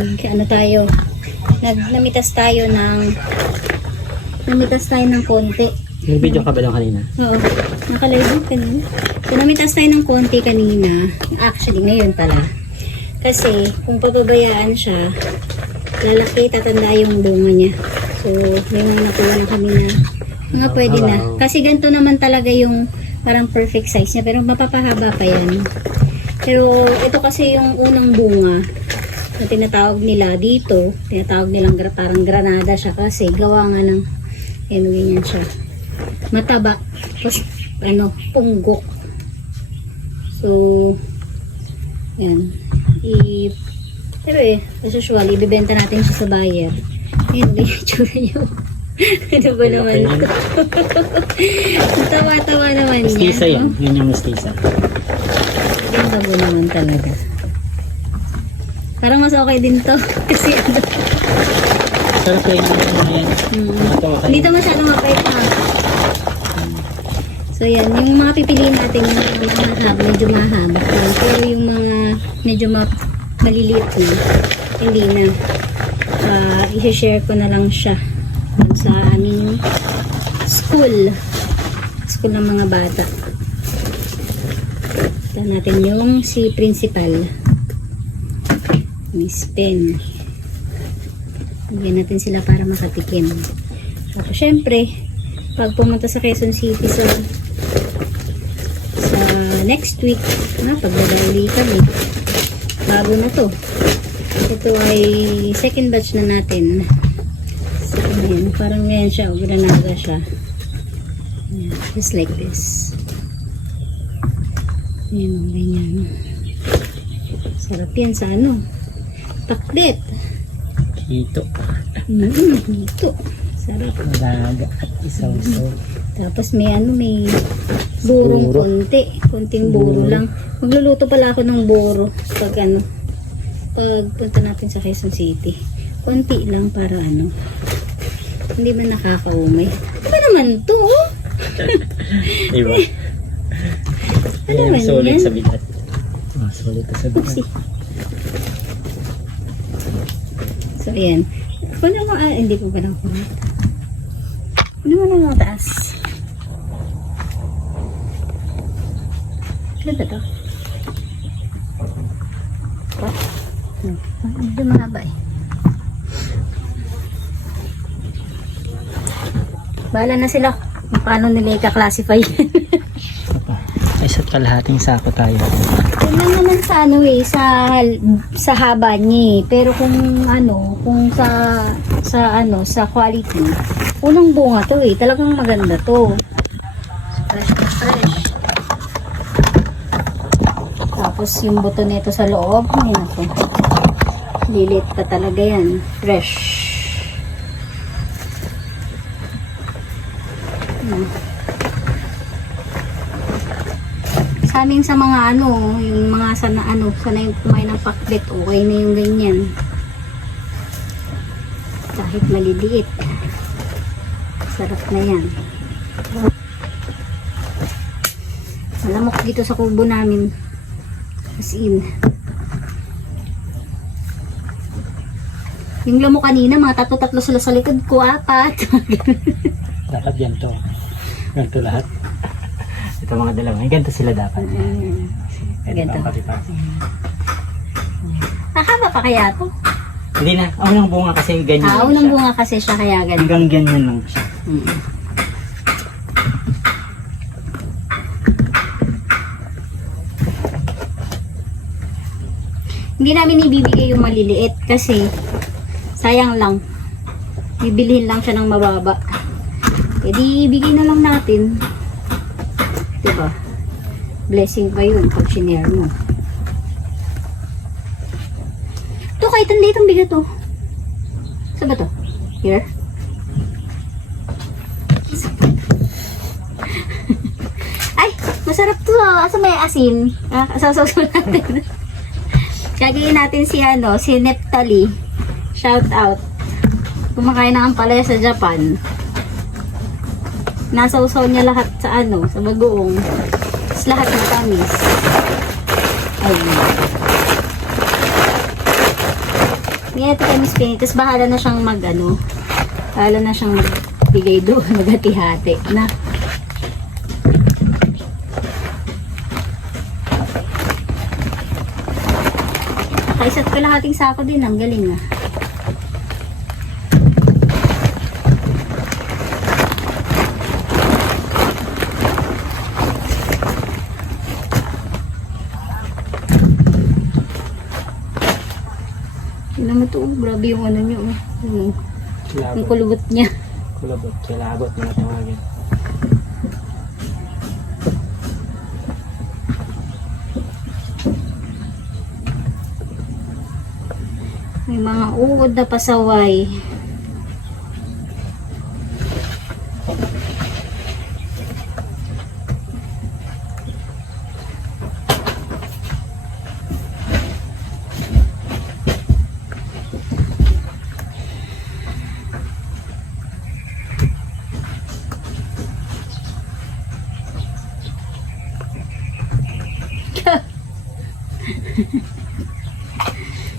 ano tayo, nag, namitas tayo ng, namitas tayo ng konti. Nag-video ka ba lang kanina? Oo, nakalive kanina. So, namitas tayo ng konti kanina. Actually, ngayon pala. Kasi, kung pababayaan siya, lalaki, tatanda yung bunga niya. So, may mga nakuha na kami na mga pwede na. Kasi ganito naman talaga yung parang perfect size niya. Pero mapapahaba pa yan. Pero ito kasi yung unang bunga na tinatawag nila dito. Tinatawag nilang gra- parang granada siya kasi gawa nga ng ano ganyan siya. Mataba. Tapos ano, punggok. So, yan. I, pero eh, as usual, ibibenta natin siya sa buyer. Ayun, may tsura niyo. ano ba naman ito? Tawa-tawa naman niya. Mestiza no? yan. Yun yung mestiza. Ganda mo naman talaga. Parang mas okay din to. Kasi ano. Sarap yung ano yan. Mm, Ito ka hindi to masyadong mapait ha. So yan, yung mga pipiliin natin yung mga mahaba, medyo mahaba. Pero yung mga medyo ma maliliit na, hindi na. Uh, i-share ko na lang siya sa aming school. School ng mga bata. Ito natin yung si principal. Miss Pen. Bigyan natin sila para makatikim. Tapos syempre, pag pumunta sa Quezon City sa sa next week, na pagdadali kami. Bago na to. Ito ay second batch na natin. So, ayan, parang ngayon siya, o granada siya. Ayan, just like this. Ayan, ganyan. Sarap yan sa ano. Pakbet. Kito. Mm, ito. Sarap. Malaga at isaw-saw. Tapos may ano, may burong Buro. konti. Konting buro Buro. lang. Magluluto pala ako ng buro pag ano, pag punta natin sa Quezon City. Konti lang para ano, hindi man nakakaumay. Ano naman to? Diba? Ano Ayan, man sulit yan? sa bigat. Ah, sulit sa bigat. Oopsie. So, ayan. Kunin mo, ah, hindi ko pa lang kunin. Kunin mo na yung taas. Ba to? Ah, Medyo mahaba eh. Bahala na sila kung paano nila i-classify. Isa't kalahating sako tayo. Yun naman sa ano eh, sa, sa haba niya eh. Pero kung ano, kung sa, sa ano, sa quality, unang bunga to eh. Talagang maganda to. Fresh na fresh. Tapos yung buto nito sa loob, ay nako. Lilit pa talaga yan. Fresh. Sa amin sa mga ano, yung mga sana ano, sanay kumain ng pakbet, okay na yung ganyan. Kahit maliliit. Sarap na yan. Malamok dito sa kubo namin. As in. Yung lamok kanina, mga tatlo-tatlo sila sa likod ko, apat. Dapat yan to. Ganito lahat. Ito mga dalawa. Ay, ganito sila dapat. Mm. Pwede Ganito. pang patipas. Nakaba pa kaya to? Hindi na. Ang unang bunga kasi ganyan Ah, lang unang siya. bunga kasi siya kaya ganun. Hanggang ganyan lang siya. Mm. Hindi namin ibibigay yung maliliit kasi sayang lang. Bibilihin lang siya ng mababa. E di ibigay na lang natin. Diba? Blessing pa yun pag shinare mo. Ito kahit ang liit ang bigat to. Saan ba to? Here? Ay, masarap to ah. Asa may asin? Ah, sasaw natin. Gagawin natin si ano, si Neptali. Shout out. Kumakain na ang palaya sa Japan. Nasawsaw niya lahat sa ano, sa bagoong. Tapos lahat ng tamis. Ayun. Ngayon ito kay Miss Penny. Tapos bahala na siyang mag ano. Bahala na siyang magbigay doon. Maghati-hati na. Nakaisat kalahating sako din. Ang galing ah. Mo to, grabe yung ano niyo. oh. Yung, yung kulubot niya. Kulabot. Kilabot mga tawagin. May mga uod na pasaway.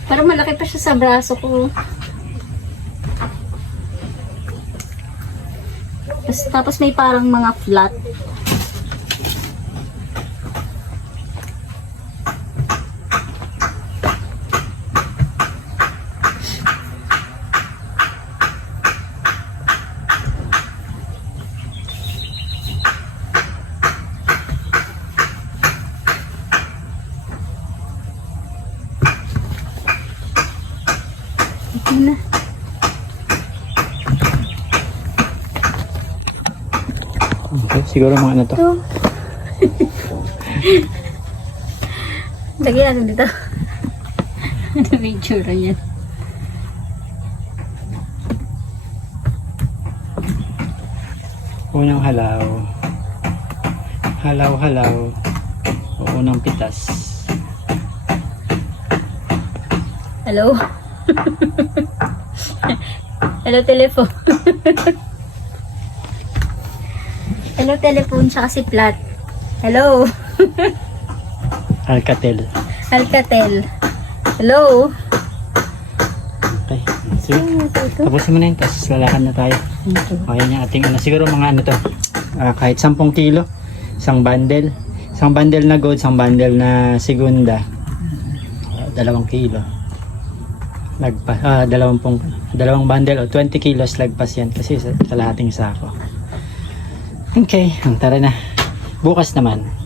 Parang malaki pa siya sa braso ko. Tapos, may parang mga flat. Ito na. Okay, siguro mga ano to. Lagyan natin dito. Ano may tsura niyan? Unang halaw. Halaw, halaw. O unang pitas. Hello? Hello, telephone. Hello, telephone, tsaka si Plat. Hello? Alcatel. Alcatel. Hello? Okay. Sige. Ito? Tapusin mo na yun. Tapos lalakad na tayo. O, yan yung ating ano. Siguro mga ano to. ah, kahit 10 kilo. Isang bundle. Isang bundle na gold. Isang bundle na segunda. Ah, dalawang kilo. Lagpas. Ah, dalawang, dalawang bundle o 20 kilos lagpas yan. Kasi sa kalahating sako. Okay. Tara na. Bukas naman.